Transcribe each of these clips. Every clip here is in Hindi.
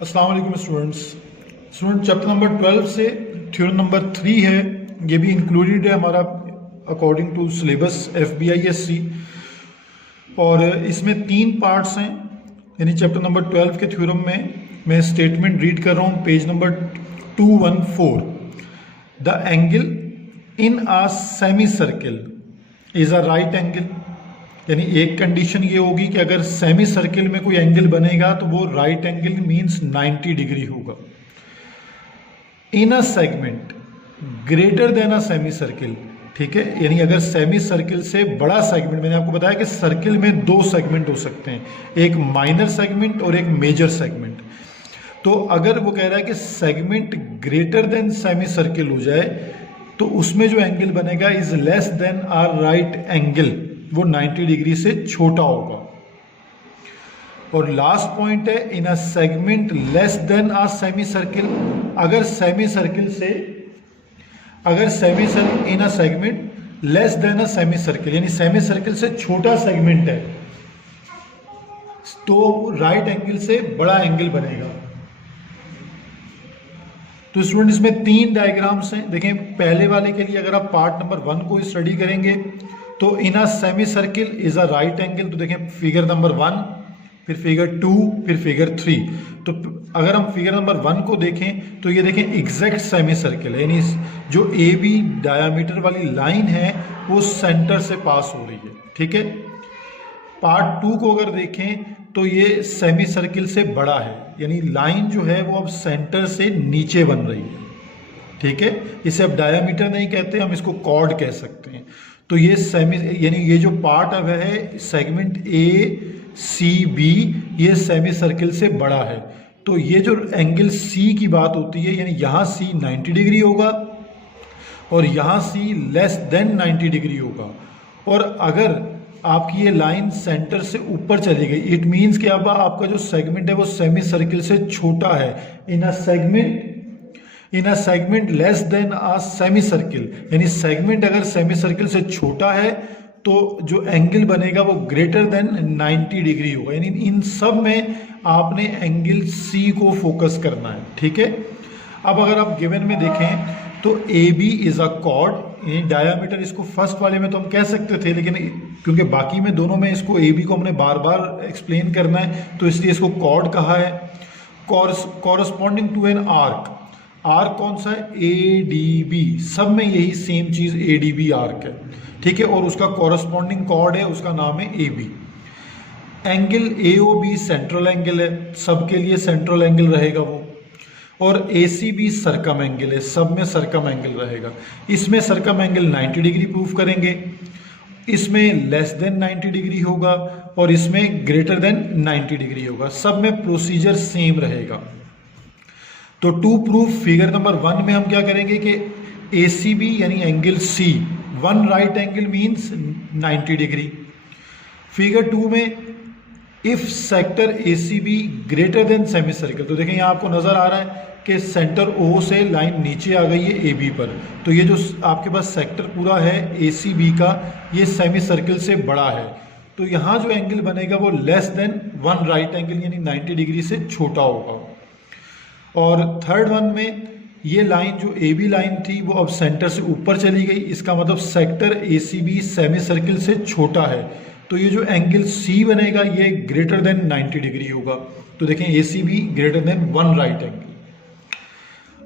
अस्सलाम वालेकुम स्टूडेंट चैप्टर नंबर 12 से थ्योरम नंबर 3 है। ये भी इंक्लूडेड है हमारा अकॉर्डिंग टू सिलेबस FBISC और इसमें 3 पार्ट्स हैं। यानी चैप्टर नंबर 12 के थ्योरम में मैं स्टेटमेंट रीड कर रहा हूँ page number 214। The angle in a semi circle is a right angle. यानी एक कंडीशन ये होगी कि अगर सेमी सर्किल में कोई एंगल बनेगा तो वो राइट एंगल मींस 90 डिग्री होगा। In a segment greater than a semi circle, ठीक है। यानी अगर सेमी सर्किल से बड़ा सेगमेंट, मैंने आपको बताया कि सर्किल में 2 सेगमेंट हो सकते हैं, एक माइनर सेगमेंट और एक मेजर सेगमेंट। तो अगर वो कह रहा है कि segment greater than semicircle हो जाए तो उसमें जो एंगल बनेगा is less than are right angle, वो 90 डिग्री से छोटा होगा। और लास्ट पॉइंट है in a segment less than a semi circle. अगर सेमी सर्किल से in a segment less than a semi circle, यानी सेमी सर्किल से छोटा सेगमेंट है तो राइट एंगल से बड़ा एंगल बनेगा। तो स्टूडेंट इसमें 3 डायग्राम्स हैं। देखें, पहले वाले के लिए अगर आप पार्ट नंबर 1 को स्टडी करेंगे तो in a semi circle is a right angle. तो देखें फिगर नंबर 1, फिर फिगर 2, फिर फिगर 3। तो अगर हम फिगर नंबर 1 को देखें तो ये देखें एग्जैक्ट सेमी सर्किल है, यानी जो AB डायामीटर वाली लाइन है वो सेंटर से पास हो रही है, ठीक है। पार्ट 2 को अगर देखें तो ये सेमी सर्किल से बड़ा है, यानी लाइन जो है वो अब सेंटर से नीचे बन रही है, ठीक है। इसे अब डायामीटर नहीं कहते, हम इसको कॉर्ड कह सकते हैं। तो ये सेमी, यानी ये जो पार्ट अब है सेगमेंट ACB, ये सेमी सर्किल से बड़ा है। तो ये जो एंगल C की बात होती है, यानी यहाँ C 90 डिग्री होगा और यहाँ C लेस देन 90 डिग्री होगा। और अगर आपकी ये लाइन सेंटर से ऊपर चली गई, इट मीन्स कि अब आपका जो सेगमेंट है वो सेमी सर्किल से छोटा है। In a segment less than a semi circle, यानी सेगमेंट अगर सेमी सर्किल से छोटा है तो जो एंगल बनेगा वो ग्रेटर देन 90 डिग्री होगा। यानी इन सब में आपने एंगल C को फोकस करना है, ठीक है। अब अगर आप गिवन में देखें तो AB इज अ कॉर्ड, यानी डायामीटर, इसको फर्स्ट वाले में तो हम कह सकते थे, लेकिन क्योंकि बाकी में दोनों में इसको AB को हमने बार बार एक्सप्लेन करना है तो इसलिए इसको कॉर्ड कहा है। Corresponding to an arc, arc कौन सा है? ADB, सब में यही सेम चीज ADB आर्क है, ठीक है। और उसका कॉरस्पॉन्डिंग कॉर्ड है, उसका नाम है AB। Angle AOB central angle है, सबके लिए सेंट्रल एंगल रहेगा वो। और ACB सरकम एंगल है, सब में सरकम एंगल रहेगा। इसमें सरकम एंगल 90 डिग्री प्रूफ करेंगे, इसमें लेस देन 90 डिग्री होगा और इसमें ग्रेटर देन 90 डिग्री होगा। सब में प्रोसीजर सेम रहेगा। तो टू प्रूफ फिगर नंबर 1 में हम क्या करेंगे कि ACB यानी angle C, one right angle means 90 degree. Figure 2 में if sector ACB greater than semi circle, तो देखें यहाँ आपको नजर आ रहा है कि सेंटर O से लाइन नीचे आ गई है AB पर। तो ये जो आपके पास सेक्टर पूरा है ACB का, ये सेमी सर्किल से बड़ा है। तो यहाँ जो एंगल बनेगा वो less than one right angle यानी 90 डिग्री से छोटा होगा। और थर्ड वन में ये लाइन जो AB लाइन थी वो अब सेंटर से ऊपर चली गई, इसका मतलब सेक्टर ACB सेमी सर्किल से छोटा है। तो ये जो एंगल C बनेगा ये ग्रेटर देन 90 डिग्री होगा। तो देखें ACB greater than one right angle.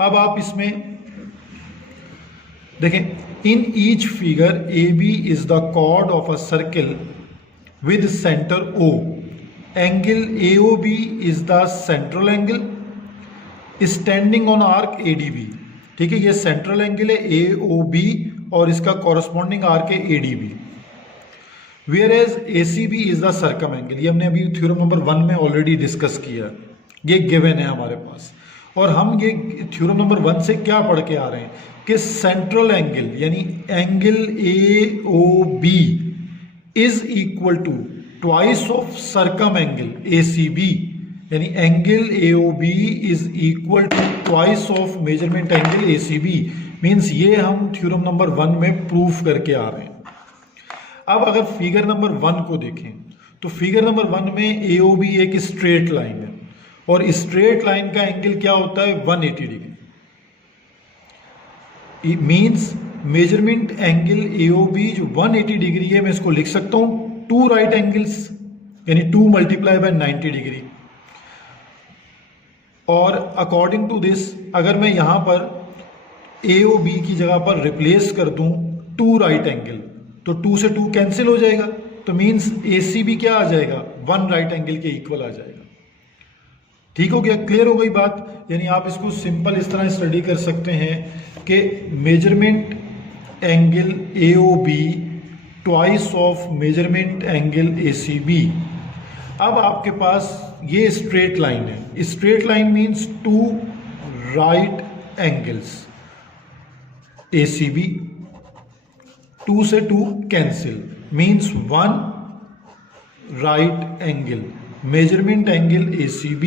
अब आप इसमें देखें in each figure AB is the chord of a circle with centre O। Angle AOB is the central angle standing on arc ADB, ठीक है। ये सेंट्रल एंगल है AOB और इसका कॉरस्पॉन्डिंग आर्क है ADB। Whereas ACB is the circum angle, ये हमने अभी थ्योरम नंबर 1 में ऑलरेडी डिस्कस किया, ये गिवन है हमारे पास। और हम ये थ्योरम नंबर 1 से क्या पढ़ के आ रहे हैं कि सेंट्रल एंगल यानी angle AOB is equal to twice of circum angle ACB, यानी angle AOB is equal to twice of measurement angle ACB। Means ये हम थ्योरम नंबर 1 में प्रूफ करके आ रहे हैं। अब अगर फिगर नंबर 1 को देखें तो फिगर नंबर 1 में AOB एक स्ट्रेट लाइन है और स्ट्रेट लाइन का एंगल क्या होता है 180 degree. It means measurement angle AOB जो 180 डिग्री है, मैं इसको लिख सकता हूं 2 राइट एंगल्स, यानी 2 मल्टीप्लाई बाय 90 डिग्री। और अकॉर्डिंग टू दिस अगर मैं यहां पर AOB की जगह पर रिप्लेस कर दूं 2 राइट एंगल, तो 2 से 2 कैंसिल हो जाएगा, तो मीन्स ACB क्या आ जाएगा 1 राइट एंगल के इक्वल आ जाएगा। ठीक हो गया, क्लियर हो गई बात। यानी आप इसको सिंपल इस तरह स्टडी कर सकते हैं कि measurement angle AOB twice of measurement angle ACB। अब आपके पास ये स्ट्रेट लाइन है, straight line means 2 right angles ACB, 2 से 2 cancel, means 1 right angle measurement angle ACB,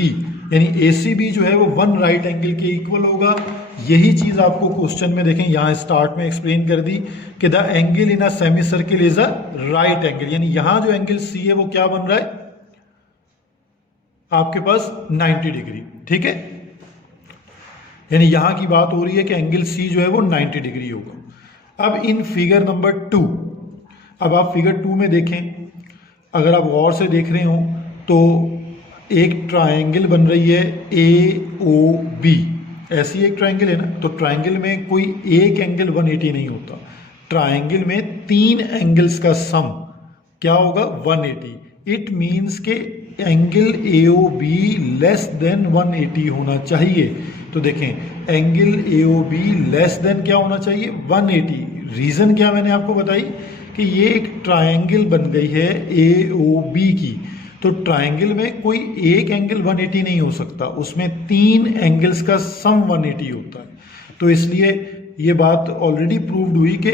यानी ACB जो है वो 1 राइट एंगल के इक्वल होगा। यही चीज आपको क्वेश्चन में देखें यहां स्टार्ट में एक्सप्लेन कर दी कि the angle in a semi circle is a right angle, यानी यहां जो एंगल C है वो क्या बन रहा है आपके पास 90 डिग्री। ठीक है, यानी यहां की बात हो रही है कि एंगल C जो है वो 90 डिग्री होगा। अब इन फिगर नंबर 2, अब आप फिगर 2 में देखें, अगर आप गौर से देख रहे हो तो एक ट्रायंगल बन रही है AOB, ऐसी एक ट्रायंगल है ना, तो ट्रायंगल में कोई एक एंगल 180 नहीं होता, ट्रायंगल में 3 एंगल्स का सम क्या होगा 180। इट मीन्स के एंगल AOB लेस देन 180 होना चाहिए। तो देखें एंगल AOB लेस देन क्या होना चाहिए 180। रीजन क्या मैंने आपको बताई कि ये एक ट्रायंगल बन गई है AOB की, तो ट्रायंगल में कोई एक एंगल 180 नहीं हो सकता, उसमें 3 एंगल्स का सम 180 होता है। तो इसलिए ये बात ऑलरेडी प्रूव्ड हुई कि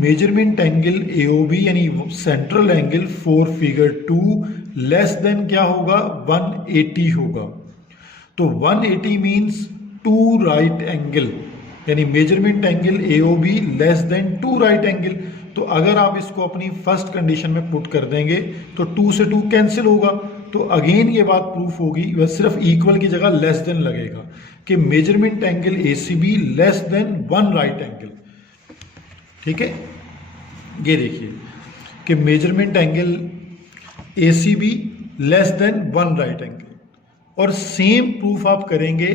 मेजरमेंट एंगल AOB यानी central angle for figure 2 less than क्या होगा 180 होगा। तो 180 मीन्स 2 राइट एंगल, यानी measurement angle AOB less than 2 right angle. तो अगर आप इसको अपनी फर्स्ट कंडीशन में पुट कर देंगे तो 2 से 2 कैंसिल होगा, तो अगेन ये बात प्रूफ होगी, वह सिर्फ इक्वल की जगह लेस देन लगेगा कि measurement angle ACB less than 1 right angle. ठीक है, ये देखिए कि measurement angle ACB less than 1 right angle. और सेम प्रूफ आप करेंगे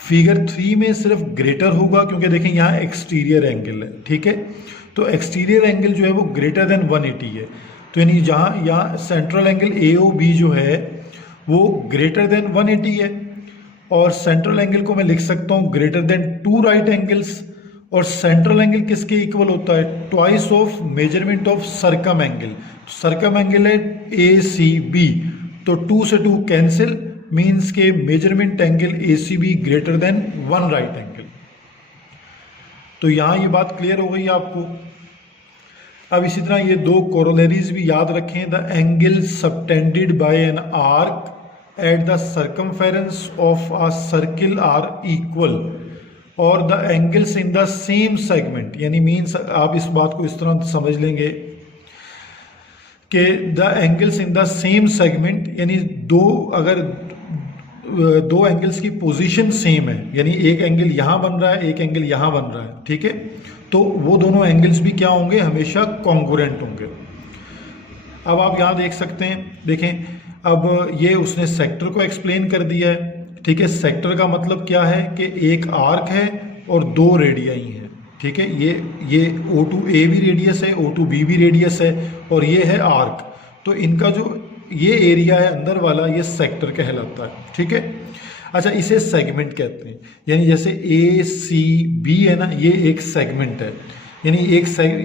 फिगर 3 में, सिर्फ ग्रेटर होगा क्योंकि देखें यहाँ एक्सटीरियर एंगल है। ठीक है, तो एक्सटीरियर एंगल जो है वो ग्रेटर देन 180 है, तो यानी जहाँ यहाँ सेंट्रल एंगल AOB जो है वो ग्रेटर देन 180 है, और सेंट्रल एंगल को मैं लिख सकता हूँ ग्रेटर देन 2 राइट एंगल्स। और सेंट्रल एंगल किसके इक्वल होता है twice of measurement of circum angle, circum angle है ACB, तो 2 से 2 कैंसिल, मीन्स के measurement angle ACB greater then 1 right angle. तो यहां ये बात क्लियर हो गई आपको। अब इसी तरह ये 2 कोरोलरीज भी याद रखें, the angle subtended by an arc at the circumference of a circle are equal, और the angles in the same segment, यानी मीन्स आप इस बात को इस तरह समझ लेंगे कि the angles in the same segment, यानी अगर 2 एंगल्स की पोजीशन सेम है, यानी एक एंगल यहां बन रहा है एक एंगल यहां बन रहा है, ठीक है, तो वो दोनों एंगल्स भी क्या होंगे हमेशा कॉन्ग्रुएंट होंगे। अब आप यहां देख सकते हैं, देखें अब ये उसने सेक्टर को एक्सप्लेन कर दिया है। ठीक है, सेक्टर का मतलब क्या है कि एक आर्क है और 2 रेडियाई हैं। ठीक है, ये O2A भी रेडियस है, O2B भी रेडियस है, और ये है आर्क, तो इनका जो ये एरिया है अंदर वाला ये सेक्टर कहलाता है। ठीक है, अच्छा इसे सेगमेंट कहते हैं, यानी जैसे ACB है ना, ये एक सेगमेंट है, यानी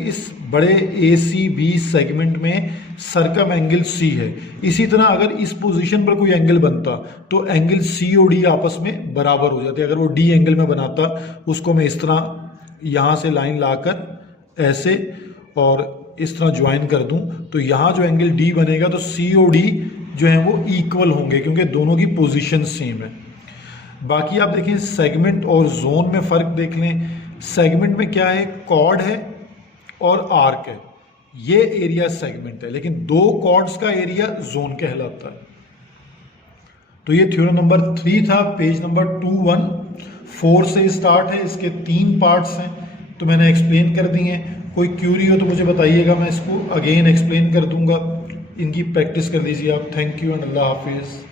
इस बड़े ACB सेगमेंट में सर्कम एंगल C है। इसी तरह अगर इस पोजीशन पर कोई एंगल बनता तो एंगल C और D आपस में बराबर हो जाते। अगर वो D एंगल में बनाता, उसको मैं इस तरह यहाँ से लाइन लाकर ऐसे और इस तरह ज्वाइन कर दूं, तो यहाँ जो एंगल D बनेगा तो C और D जो है वो इक्वल होंगे क्योंकि दोनों की पोजीशन सेम है। बाकी आप देखें सेगमेंट और जोन में फ़र्क देख लें। सेगमेंट में क्या है, कॉर्ड है और आर्क है, ये एरिया सेगमेंट है, लेकिन 2 कॉर्ड्स का एरिया जोन कहलाता है। तो ये थ्योरम नंबर 3 था, पेज नंबर 214 से स्टार्ट है, इसके 3 पार्ट्स हैं तो मैंने एक्सप्लेन कर दिए हैं। कोई क्यूरी हो तो मुझे बताइएगा, मैं इसको अगेन एक्सप्लेन कर दूंगा। इनकी प्रैक्टिस कर लीजिए आप। थैंक यू एंड अल्लाह हाफिज़।